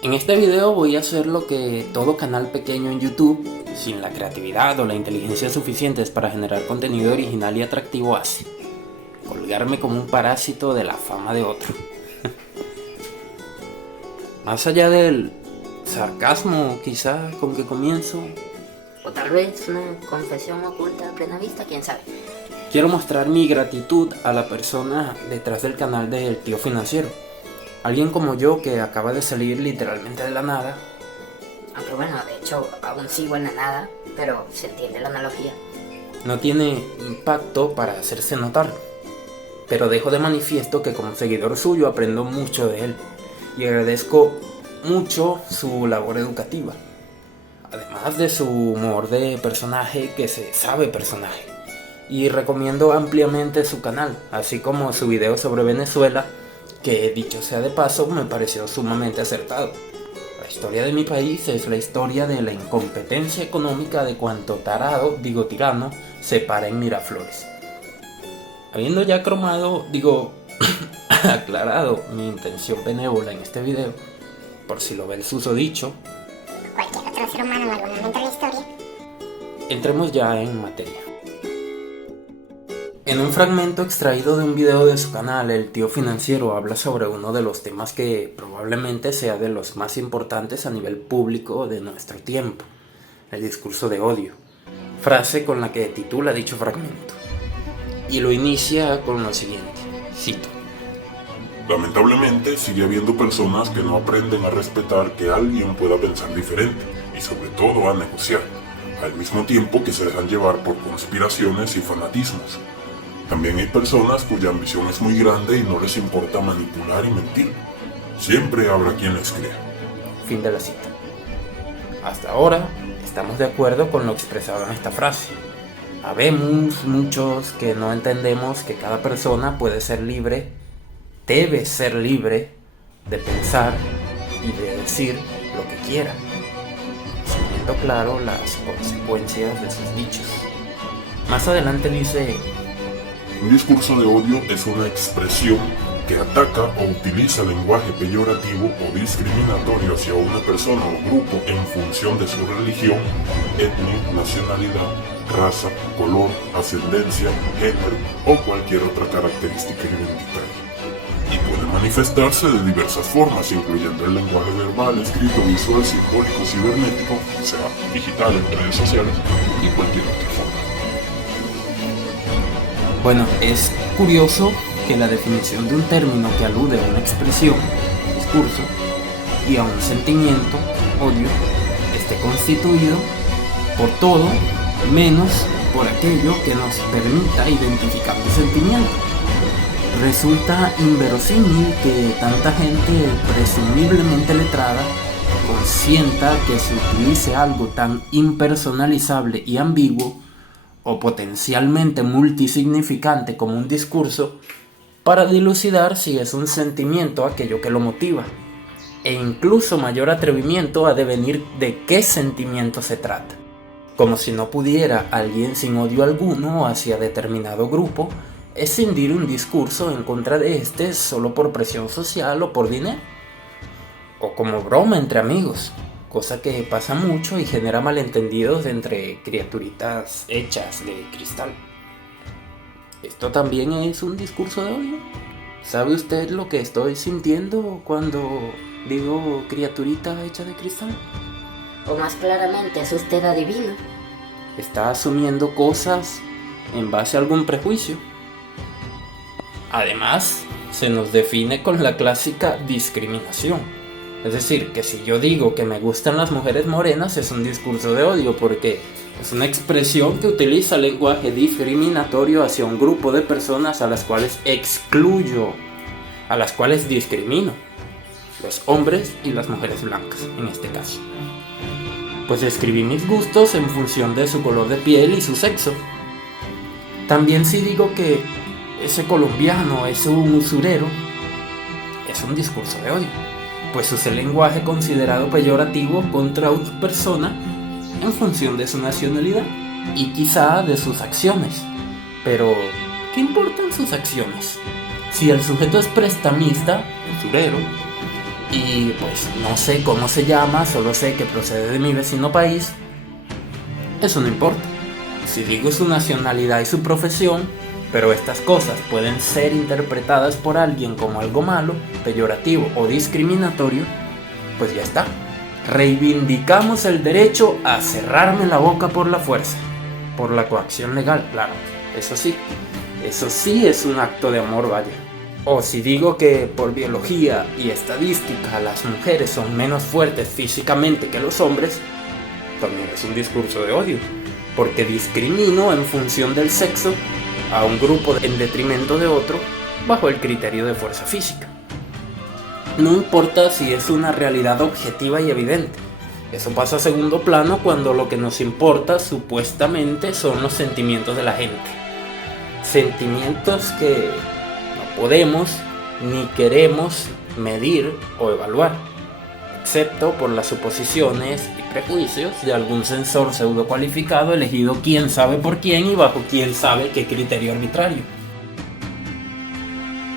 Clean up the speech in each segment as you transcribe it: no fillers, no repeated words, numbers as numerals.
En este video voy a hacer lo que todo canal pequeño en YouTube, sin la creatividad o la inteligencia suficientes para generar contenido original y atractivo hace: colgarme como un parásito de la fama de otro. Más allá del sarcasmo quizá con que comienzo, O tal vez una confesión oculta a plena vista, quién sabe. quiero mostrar mi gratitud a la persona detrás del canal del Tío Financiero. Alguien como yo que acaba de salir literalmente de la nada. Aunque bueno, de hecho, aún sigo en la nada, pero se entiende la analogía. No tiene impacto para hacerse notar, pero dejo de manifiesto que como seguidor suyo aprendo mucho de él y agradezco mucho su labor educativa, además de su humor de personaje que se sabe personaje. Y recomiendo ampliamente su canal, así como su video sobre Venezuela, que dicho sea de paso me pareció sumamente acertado. La historia de mi país es la historia de la incompetencia económica de cuanto tirano, se para en Miraflores. Habiendo ya aclarado mi intención benévola en este video, por si lo ve el susodicho, Cualquier otro ser humano en algún momento de la historia. entremos ya en materia. En un fragmento extraído de un video de su canal, el Tío Financiero habla sobre uno de los temas que probablemente sea de los más importantes a nivel público de nuestro tiempo: el discurso de odio, frase con la que titula dicho fragmento. Y lo inicia con lo siguiente, cito: Lamentablemente sigue habiendo personas que no aprenden a respetar que alguien pueda pensar diferente y sobre todo a negociar, al mismo tiempo que se dejan llevar por conspiraciones y fanatismos. También hay personas cuya ambición es muy grande y no les importa manipular y mentir. Siempre habrá quien les crea. Fin de la cita. Hasta ahora estamos de acuerdo con lo expresado en esta frase. Habemos muchos que no entendemos que cada persona puede ser libre, debe ser libre de pensar y de decir lo que quiera, teniendo claro las consecuencias de sus dichos. Más adelante dice: Un discurso de odio es una expresión que ataca o utiliza lenguaje peyorativo o discriminatorio hacia una persona o grupo en función de su religión, etnia, nacionalidad, raza, color, ascendencia, género o cualquier otra característica identitaria. Y puede manifestarse de diversas formas, incluyendo el lenguaje verbal, escrito, visual, simbólico, cibernético, o sea, digital, en redes sociales y cualquier otra forma. Bueno, es curioso que la definición de un término que alude a una expresión, discurso, y a un sentimiento, odio, esté constituido por todo menos por aquello que nos permita identificar el sentimiento. Resulta inverosímil que tanta gente presumiblemente letrada consienta que se utilice algo tan impersonalizable y ambiguo o potencialmente multisignificante como un discurso para dilucidar si es un sentimiento aquello que lo motiva, e incluso mayor atrevimiento a devenir de qué sentimiento se trata, como si no pudiera alguien sin odio alguno hacia determinado grupo escindir un discurso en contra de este solo por presión social o por dinero, o como broma entre amigos, cosa que pasa mucho y genera malentendidos entre criaturitas hechas de cristal. ¿Esto también es un discurso de odio? ¿Sabe usted lo que estoy sintiendo cuando digo criaturita hecha de cristal? O más claramente, ¿es usted adivino? ¿Está asumiendo cosas en base a algún prejuicio? Además, se nos define con la clásica discriminación. Es decir, que si yo digo que me gustan las mujeres morenas es un discurso de odio porque es una expresión que utiliza lenguaje discriminatorio hacia un grupo de personas a las cuales excluyo, a las cuales discrimino: los hombres y las mujeres blancas, en este caso. Pues describí mis gustos en función de su color de piel y su sexo. También si digo que ese colombiano es un usurero, es un discurso de odio, pues use lenguaje considerado peyorativo contra una persona en función de su nacionalidad y quizá de sus acciones. Pero, ¿qué importan sus acciones? Si el sujeto es prestamista, usurero, y pues no sé cómo se llama, solo sé que procede de mi vecino país, eso no importa. Si digo su nacionalidad y su profesión, pero estas cosas pueden ser interpretadas por alguien como algo malo, peyorativo o discriminatorio, pues ya está. Reivindicamos el derecho a cerrarme la boca por la fuerza, por la coacción legal, claro. Eso sí es un acto de amor, vaya. O si digo que por biología y estadística las mujeres son menos fuertes físicamente que los hombres, también es un discurso de odio, porque discrimino en función del sexo a un grupo en detrimento de otro bajo el criterio de fuerza física. No importa si es una realidad objetiva y evidente, eso pasa a segundo plano cuando lo que nos importa supuestamente son los sentimientos de la gente. Sentimientos que no podemos ni queremos medir o evaluar, excepto por las suposiciones y prejuicios de algún censor pseudo cualificado elegido quién sabe por quién y bajo quién sabe qué criterio arbitrario.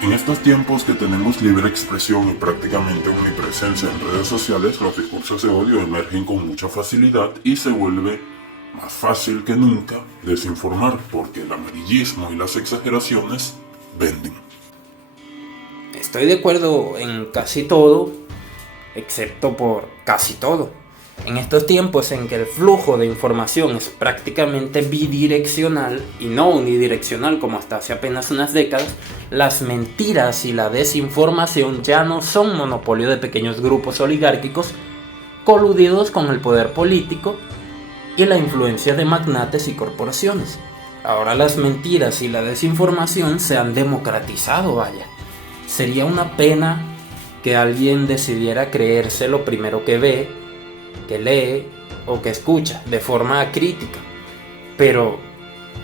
En estos tiempos que tenemos libre expresión y prácticamente omnipresencia en redes sociales, los discursos de odio emergen con mucha facilidad y se vuelve más fácil que nunca desinformar, porque el amarillismo y las exageraciones venden. Estoy de acuerdo en casi todo, excepto por casi todo. En estos tiempos en que el flujo de información es prácticamente bidireccional y no unidireccional como hasta hace apenas unas décadas, las mentiras y la desinformación ya no son monopolio de pequeños grupos oligárquicos coludidos con el poder político y la influencia de magnates y corporaciones. Ahora las mentiras y la desinformación se han democratizado, vaya. Sería una pena que alguien decidiera creerse lo primero que ve, que lee o que escucha de forma crítica, pero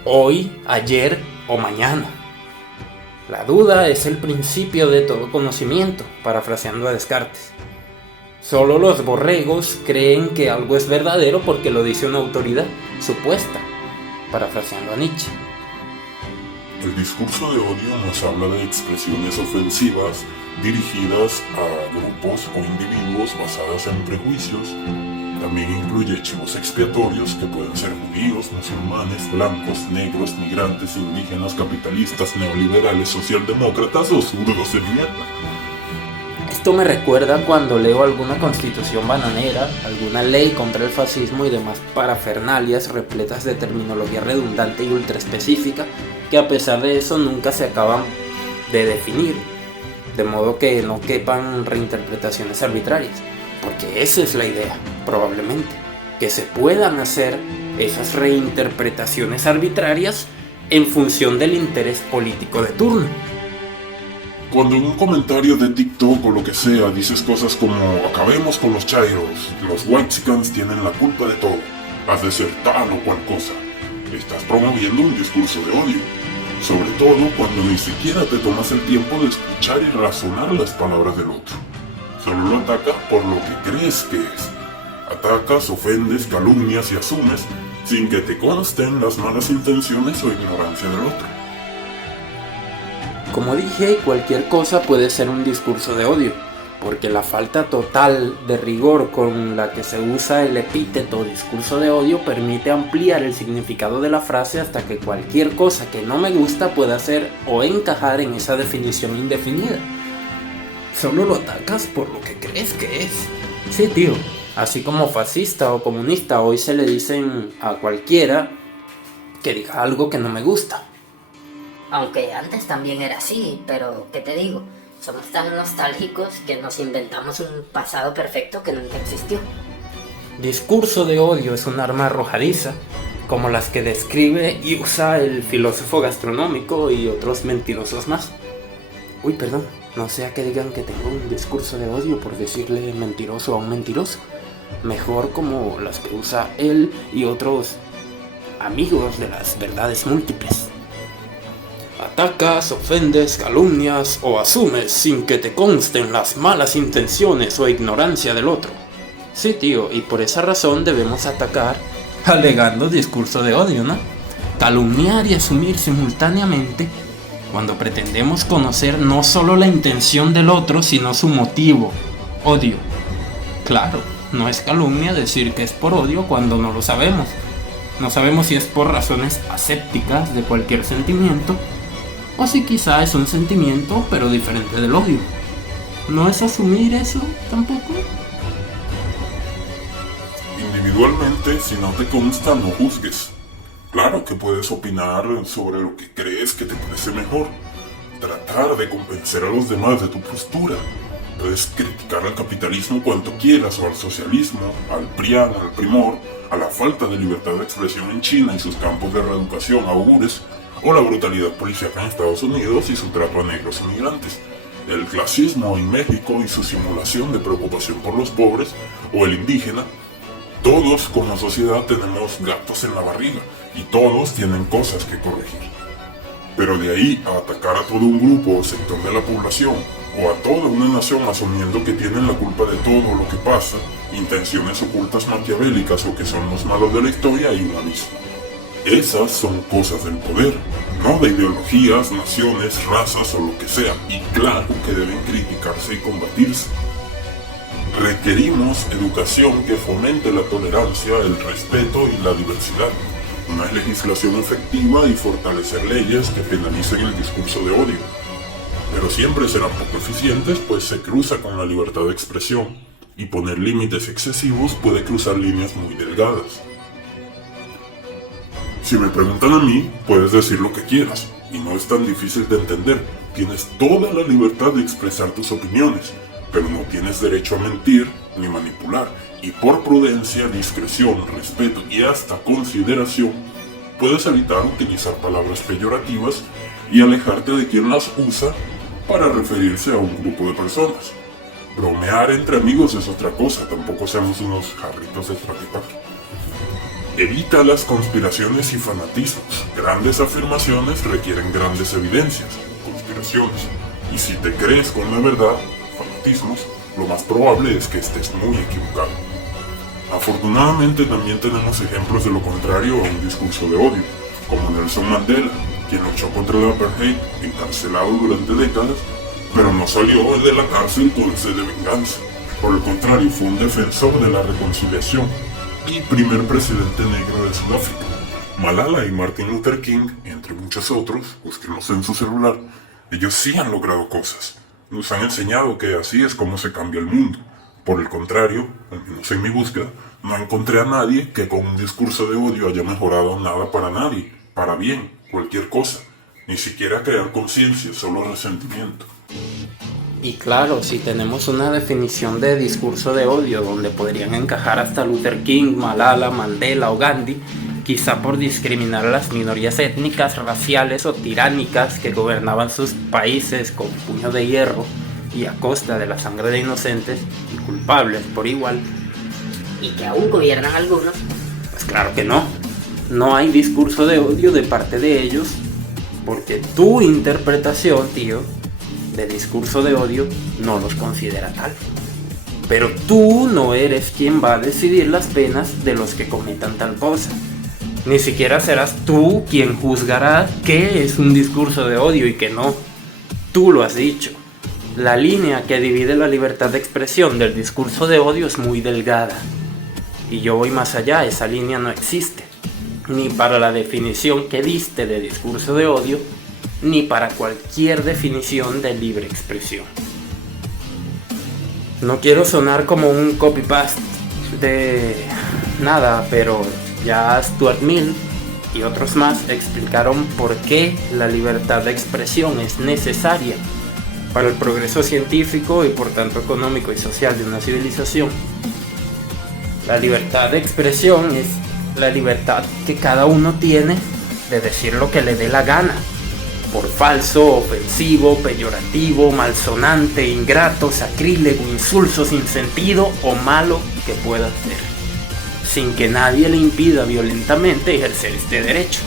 hoy, ayer o mañana. La duda es el principio de todo conocimiento, parafraseando a Descartes. Solo los borregos creen que algo es verdadero porque lo dice una autoridad supuesta, parafraseando a Nietzsche. El discurso de odio nos habla de expresiones ofensivas dirigidas a grupos o individuos basadas en prejuicios. También incluye chivos expiatorios que pueden ser judíos, musulmanes, blancos, negros, migrantes, indígenas, capitalistas, neoliberales, socialdemócratas o zurdos de mierda. Esto me recuerda cuando leo alguna constitución bananera, alguna ley contra el fascismo y demás parafernalias repletas de terminología redundante y ultra específica que a pesar de eso nunca se acaban de definir, de modo que no quepan reinterpretaciones arbitrarias, porque esa es la idea, probablemente, que se puedan hacer esas reinterpretaciones arbitrarias en función del interés político de turno. Cuando en un comentario de TikTok o lo que sea dices cosas como acabemos con los chairos, los whitexicans tienen la culpa de todo, has de ser tal o cual cosa, estás promoviendo un discurso de odio, sobre todo cuando ni siquiera te tomas el tiempo de escuchar y razonar las palabras del otro. Solo lo atacas por lo que crees que es. Atacas, ofendes, calumnias y asumes sin que te consten las malas intenciones o ignorancia del otro. Como dije, cualquier cosa puede ser un discurso de odio, porque la falta total de rigor con la que se usa el epíteto discurso de odio permite ampliar el significado de la frase hasta que cualquier cosa que no me gusta pueda ser o encajar en esa definición indefinida. Solo lo atacas por lo que crees que es. Sí, tío, así como fascista o comunista hoy se le dicen a cualquiera que diga algo que no me gusta. Aunque antes también era así, pero ¿qué te digo? Somos tan nostálgicos que nos inventamos un pasado perfecto que nunca existió. Discurso de odio es un arma arrojadiza, como las que describe y usa el filósofo gastronómico y otros mentirosos más. Uy, perdón, no sea que digan que tengo un discurso de odio por decirle mentiroso a un mentiroso. Mejor como las que usa él y otros amigos de las verdades múltiples. Atacas, ofendes, calumnias o asumes sin que te consten las malas intenciones o ignorancia del otro. Sí, tío, y por esa razón debemos atacar alegando discurso de odio, ¿no? Calumniar y asumir simultáneamente cuando pretendemos conocer no solo la intención del otro, sino su motivo, Odio. Claro, no es calumnia decir que es por odio cuando no lo sabemos. No sabemos si es por razones asépticas de cualquier sentimiento o si quizá es un sentimiento pero diferente del odio. ¿No es asumir eso tampoco? Individualmente, si no te consta, no juzgues. Claro que puedes opinar sobre lo que crees que te parece mejor. Tratar de convencer a los demás de tu postura. Puedes criticar al capitalismo cuanto quieras, o al socialismo, al PRIAN, al Primor, a la falta de libertad de expresión en China y sus campos de reeducación, augures, o la brutalidad policíaca en Estados Unidos y su trato a negros inmigrantes, el clasismo en México y su simulación de preocupación por los pobres, o el indígena. Todos como sociedad tenemos gatos en la barriga y todos tienen cosas que corregir. Pero de ahí a atacar a todo un grupo o sector de la población, o a toda una nación asumiendo que tienen la culpa de todo lo que pasa, intenciones ocultas maquiavélicas o que son los malos de la historia, hay un abismo. Esas son cosas del poder, no de ideologías, naciones, razas o lo que sea, y claro que deben criticarse y combatirse. Requerimos educación que fomente la tolerancia, el respeto y la diversidad, una legislación efectiva y fortalecer leyes que penalicen el discurso de odio. Pero siempre serán poco eficientes, pues se cruza con la libertad de expresión, y poner límites excesivos puede cruzar líneas muy delgadas. Si me preguntan a mí, puedes decir lo que quieras, y no es tan difícil de entender. Tienes toda la libertad de expresar tus opiniones, pero no tienes derecho a mentir ni manipular, y por prudencia, discreción, respeto y hasta consideración, puedes evitar utilizar palabras peyorativas y alejarte de quien las usa para referirse a un grupo de personas. Bromear entre amigos es otra cosa, tampoco seamos unos jarritos de traquitaque. Evita las conspiraciones y fanatismos. Grandes afirmaciones requieren grandes evidencias, conspiraciones. Y si te crees con la verdad, fanatismos, lo más probable es que estés muy equivocado. Afortunadamente también tenemos ejemplos de lo contrario a un discurso de odio, como Nelson Mandela, quien luchó contra el apartheid, encarcelado durante décadas, pero no salió de la cárcel con sed de venganza. Por el contrario, fue un defensor de la reconciliación y primer presidente negro de Sudáfrica. Malala y Martin Luther King, entre muchos otros, búsquenlos en su celular, ellos sí han logrado cosas. Nos han enseñado que así es como se cambia el mundo. Por el contrario, al menos en mi búsqueda, no encontré a nadie que con un discurso de odio haya mejorado nada para nadie, para bien, cualquier cosa. Ni siquiera crear conciencia, solo resentimiento. Y claro, si tenemos una definición de discurso de odio donde podrían encajar hasta Luther King, Malala, Mandela o Gandhi, quizá por discriminar a las minorías étnicas, raciales o tiránicas que gobernaban sus países con puño de hierro y a costa de la sangre de inocentes y culpables por igual. Y que aún gobiernan algunos. Pues claro que no. No hay discurso de odio de parte de ellos, porque tu interpretación, tío, de discurso de odio no los considera tal. Pero tú no eres quien va a decidir las penas de los que cometan tal cosa. Ni siquiera serás tú quien juzgará qué es un discurso de odio y qué no. Tú lo has dicho. La línea que divide la libertad de expresión del discurso de odio es muy delgada. Y yo voy más allá, esa línea no existe. Ni para la definición que diste de discurso de odio, ni para cualquier definición de libre expresión. No quiero sonar como un copy-paste de nada, pero ya Stuart Mill y otros más explicaron por qué la libertad de expresión es necesaria para el progreso científico y por tanto económico y social de una civilización. La libertad de expresión es la libertad que cada uno tiene de decir lo que le dé la gana, por falso, ofensivo, peyorativo, malsonante, ingrato, sacrílego, insulso, sin sentido o malo que pueda ser, sin que nadie le impida violentamente ejercer este derecho.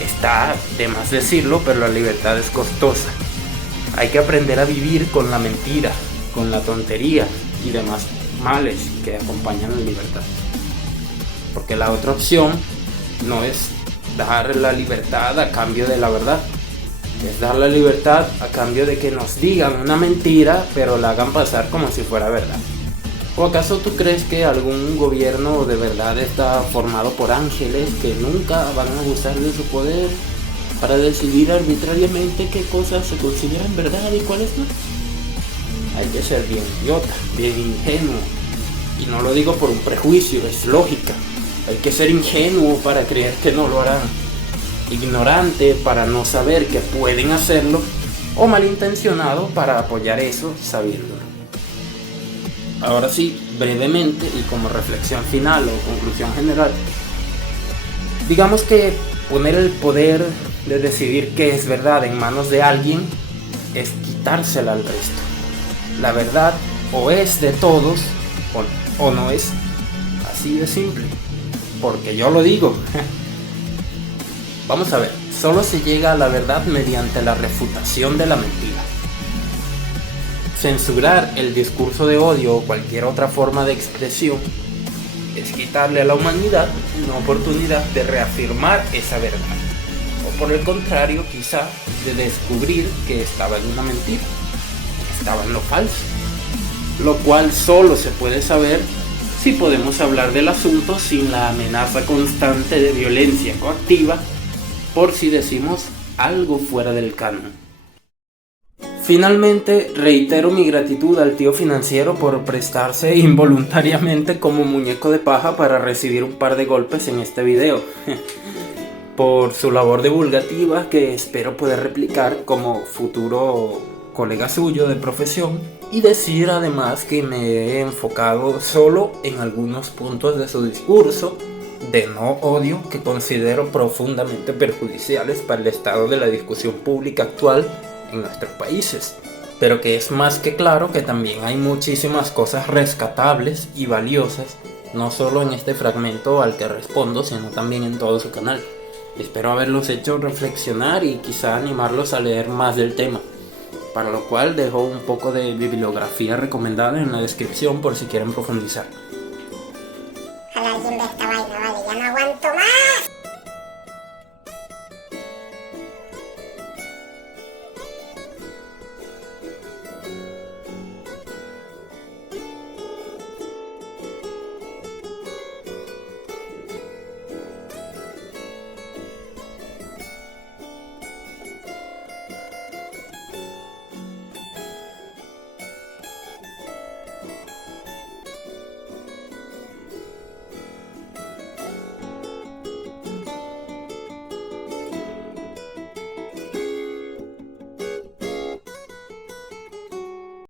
Está de más decirlo, pero la libertad es costosa. Hay que aprender a vivir con la mentira, con la tontería y demás males que acompañan la libertad. Porque la otra opción no es dar la libertad a cambio de la verdad. Es dar la libertad a cambio de que nos digan una mentira, pero la hagan pasar como si fuera verdad. ¿O acaso tú crees que algún gobierno de verdad está formado por ángeles que nunca van a abusar de su poder para decidir arbitrariamente qué cosas se consideran verdad y cuáles no? Hay que ser bien idiota, bien ingenuo. Y no lo digo por un prejuicio, es lógica. Hay que ser ingenuo para creer que no lo harán. Ignorante para no saber que pueden hacerlo. O malintencionado para apoyar eso sabiéndolo. Ahora sí, brevemente y como reflexión final o conclusión general, digamos que poner el poder de decidir qué es verdad en manos de alguien es quitársela al resto. La verdad o es de todos o no es. Así de simple. Porque yo lo digo. Vamos a ver, solo se llega a la verdad mediante la refutación de la mentira. Censurar el discurso de odio o cualquier otra forma de expresión es quitarle a la humanidad una oportunidad de reafirmar esa verdad. O por el contrario, quizá de descubrir que estaba en una mentira, que estaba en lo falso. Lo cual solo se puede saber si podemos hablar del asunto sin la amenaza constante de violencia coactiva por si decimos algo fuera del canon. Finalmente, reitero mi gratitud al tío financiero por prestarse involuntariamente como muñeco de paja para recibir un par de golpes en este video. Por su labor divulgativa que espero poder replicar como futuro colega suyo de profesión. Y decir además que me he enfocado solo en algunos puntos de su discurso de no odio que considero profundamente perjudiciales para el estado de la discusión pública actual en nuestros países, pero que es más que claro que también hay muchísimas cosas rescatables y valiosas, no solo en este fragmento al que respondo, sino también en todo su canal. Espero haberlos hecho reflexionar y quizá animarlos a leer más del tema, para lo cual dejo un poco de bibliografía recomendada en la descripción por si quieren profundizar.